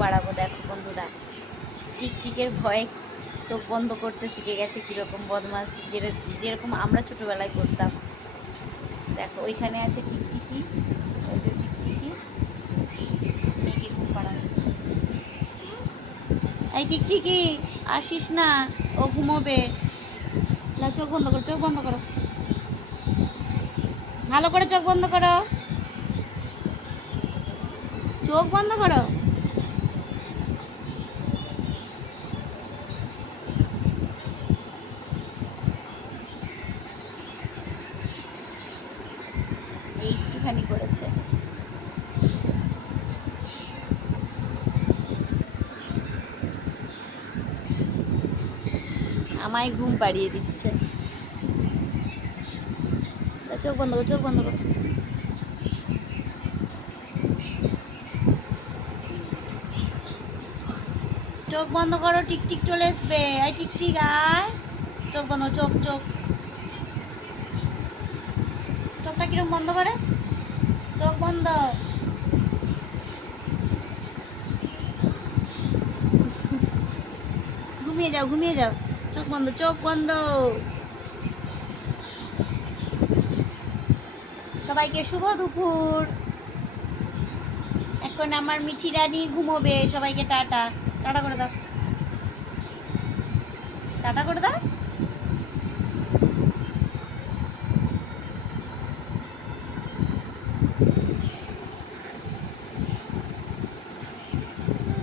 পাড়াবো। দেখো বন্ধুরা, টিকটিকের ভয়ে চোখ বন্ধ করতে শিখে গেছে, কীরকম বদমাশি, যেরকম আমরা ছোটোবেলায় করতাম। দেখো ওইখানে আছে টিকটিকি, ওই যে টিকটিকি, মেয়েকে ঘুম পাড়াবে। এই টিকটিকি আসিস না, ও ঘুমোবে। না, চোখ বন্ধ করো, চোখ বন্ধ করো, ভালো করে চোখ বন্ধ করো, চোখ বন্ধ করো। এইটুখানি করেছে। আমায় ঘুম পাড়িয়ে দিচ্ছে। চোখ বন্ধ করো, চোখ বন্ধ করো। চোখ বন্ধ করো, টিকটিক চলে আসবে। আয় টিকটিক আয়, চোখ বন্ধ, চোখ চোখ, চোখটা কিরম বন্ধ করে, চোখ বন্ধ। ঘুমিয়ে যাও, ঘুমিয়ে যাও, চোখ বন্ধ, চোখ বন্ধ। সবাইকে শুভ দুপুর। এখন আমার মিঠি রানী ঘুমোবে। সবাইকে টাটা, টাটা করে দাও, টাটা করে দাও।